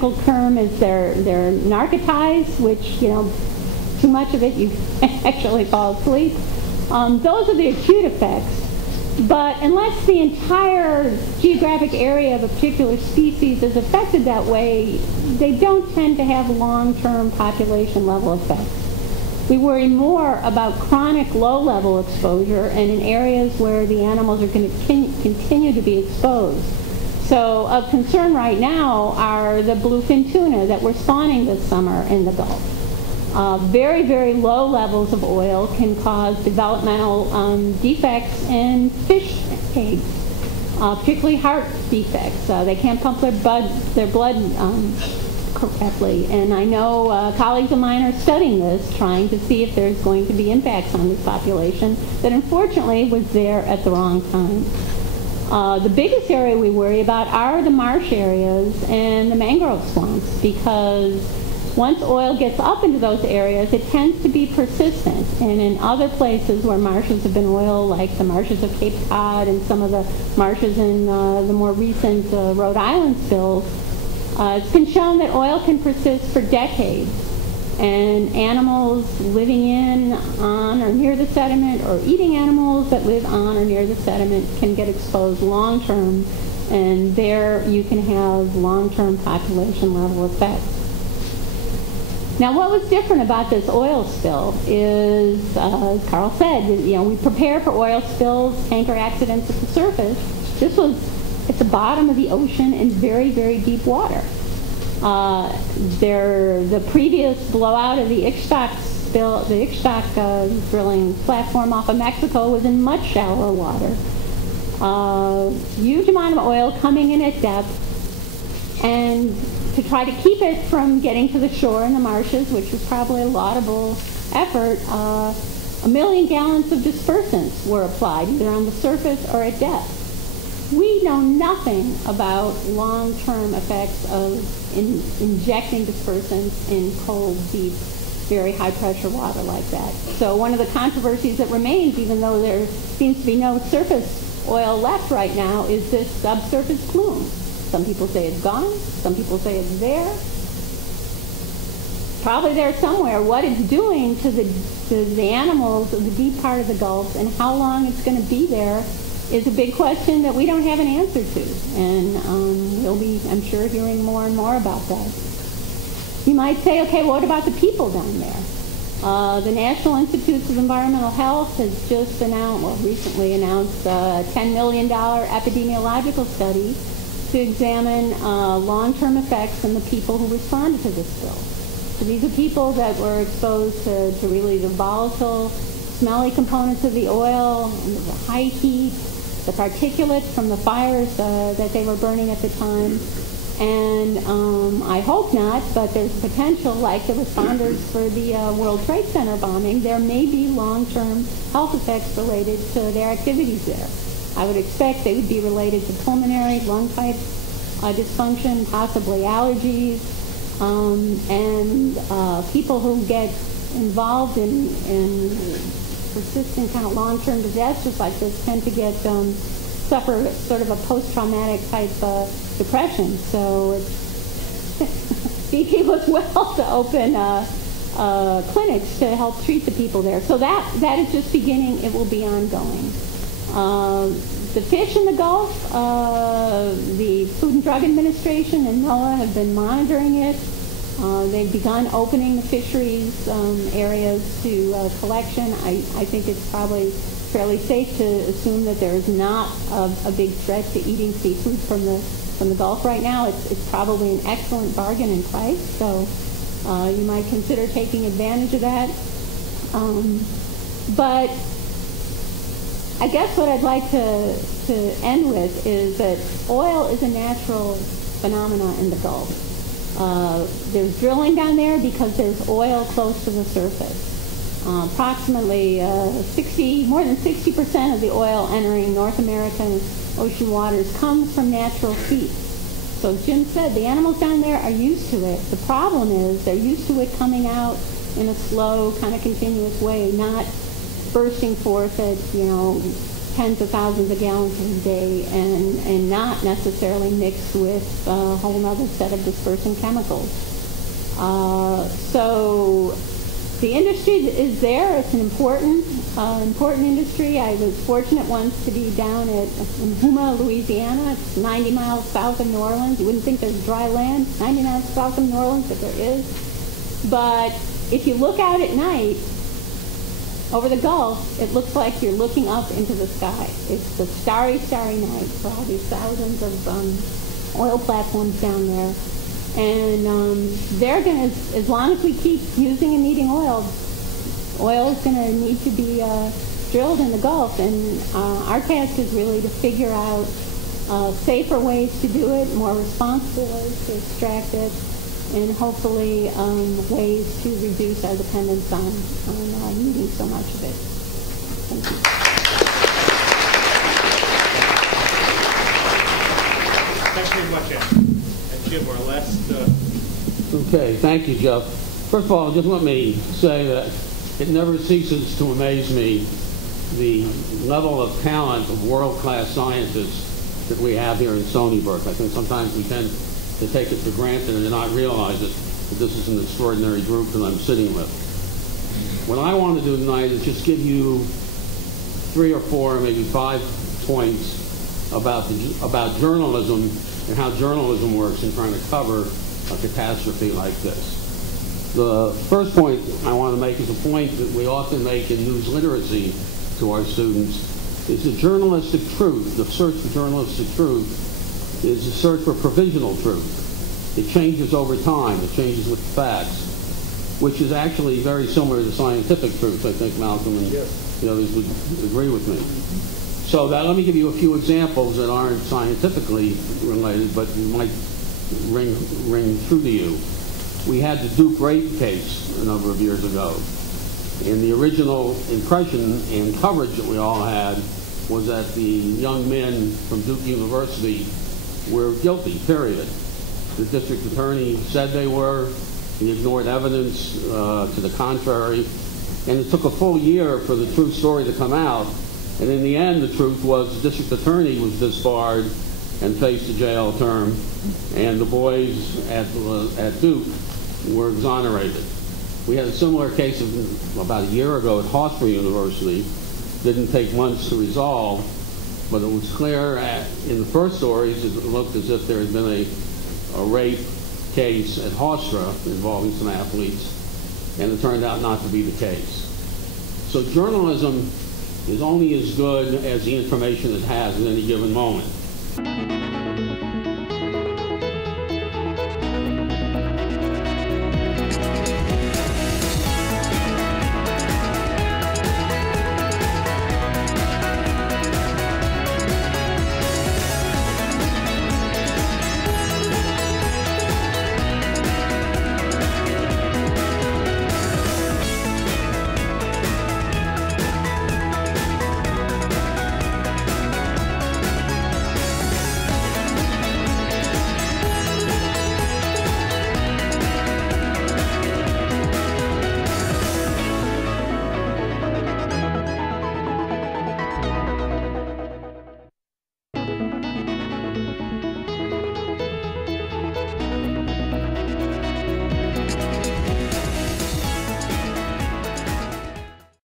technical term is they're narcotized, which, too much of it you actually fall asleep. Those are the acute effects. But unless the entire geographic area of a particular species is affected that way, they don't tend to have long-term population level effects. We worry more about chronic low-level exposure and in areas where the animals are going to continue to be exposed. So of concern right now are the bluefin tuna that were spawning this summer in the Gulf. Very, very low levels of oil can cause developmental defects in fish eggs, particularly heart defects. They can't pump their blood correctly. And I know colleagues of mine are studying this, trying to see if there's going to be impacts on this population that unfortunately was there at the wrong time. The biggest area we worry about are the marsh areas and the mangrove swamps, because once oil gets up into those areas, it tends to be persistent. And in other places where marshes have been oil, like the marshes of Cape Cod and some of the marshes in the more recent Rhode Island spills, it's been shown that oil can persist for decades. And animals living in, on, or near the sediment, or eating animals that live on or near the sediment can get exposed long-term. And there you can have long-term population level effects. Now, what was different about this oil spill is, as Carl said, we prepare for oil spills, tanker accidents at the surface. This was at the bottom of the ocean in very, very deep water. The previous blowout of the Ichthyosaur spill, the Ichthyosaur drilling platform off of Mexico, was in much shallower water. Huge amount of oil coming in at depth, and to try to keep it from getting to the shore in the marshes, which was probably a laudable effort, 1 million gallons of dispersants were applied, either on the surface or at depth. We know nothing about long-term effects of injecting dispersants in cold, deep, very high-pressure water like that. So one of the controversies that remains, even though there seems to be no surface oil left right now, is this subsurface plume. Some people say it's gone. Some people say it's there. Probably there somewhere. What it's doing to the animals of the deep part of the Gulf and how long it's going to be there is a big question that we don't have an answer to. And we'll be, I'm sure, hearing more and more about that. You might say, okay, what about the people down there? The National Institutes of Environmental Health has just recently announced a $10 million epidemiological study to examine long-term effects on the people who responded to this spill. So these are people that were exposed to really the volatile, smelly components of the oil, and the high heat, the particulates from the fires that they were burning at the time. And I hope not, but there's potential, like the responders for the World Trade Center bombing, there may be long-term health effects related to their activities there. I would expect they would be related to pulmonary, lung type dysfunction, possibly allergies, and people who get involved in persistent kind of long-term disasters like this tend to suffer sort of a post-traumatic type depression. So BP was well to open clinics to help treat the people there. So that is just beginning. It will be ongoing. The fish in the Gulf, the Food and Drug Administration and NOAA have been monitoring it. They've begun opening the fisheries areas to collection. I think it's probably fairly safe to assume that there is not a big threat to eating seafood from the Gulf right now. It's probably an excellent bargain in price, so you might consider taking advantage of that. But I guess what I'd like to end with is that oil is a natural phenomenon in the Gulf. There's drilling down there because there's oil close to the surface. Approximately more than 60% of the oil entering North American ocean waters comes from natural feed. So as Jim said, the animals down there are used to it. The problem is they're used to it coming out in a slow, kind of continuous way, not bursting forth at 10 tens of thousands of gallons a day and not necessarily mixed with a whole other set of dispersing chemicals. So the industry is there. It's an important industry. I was fortunate once to be down in Houma, Louisiana. It's 90 miles south of New Orleans. You wouldn't think there's dry land 90 miles south of New Orleans, but there is. But if you look out at night over the Gulf, it looks like you're looking up into the sky. It's a starry, starry night for all these thousands of oil platforms down there. And they're going to, as long as we keep using and needing oil is going to need to be drilled in the Gulf. And our task is really to figure out safer ways to do it, more responsible ways to extract it, and hopefully ways to reduce our dependence on needing so much of it. Thank you. Thanks very much, Ann. And Jim, our last... Okay, thank you, Jeff. First of all, just let me say that it never ceases to amaze me the level of talent of world-class scientists that we have here in Stony Brook. I think sometimes we tend to take it for granted and to not realize it, that this is an extraordinary group that I'm sitting with. What I want to do tonight is just give you 3 or 4, maybe 5 points about journalism and how journalism works in trying to cover a catastrophe like this. The first point I want to make is a point that we often make in news literacy to our students, is the journalistic truth, the search for journalistic truth, is a search for provisional truth. It changes over time. It changes with facts, which is actually very similar to scientific truth. I think Malcolm and the others would agree with me. So let me give you a few examples that aren't scientifically related, but might ring true to you. We had the Duke rape case a number of years ago. And the original impression and coverage that we all had was that the young men from Duke University were guilty, period. The district attorney said they were. He ignored evidence to the contrary. And it took a full year for the true story to come out. And in the end, the truth was the district attorney was disbarred and faced a jail term. And the boys at Duke were exonerated. We had a similar case about a year ago at Hofstra University. Didn't take months to resolve. But it was clear in the first stories, it looked as if there had been a rape case at Hofstra involving some athletes, and it turned out not to be the case. So journalism is only as good as the information it has at any given moment.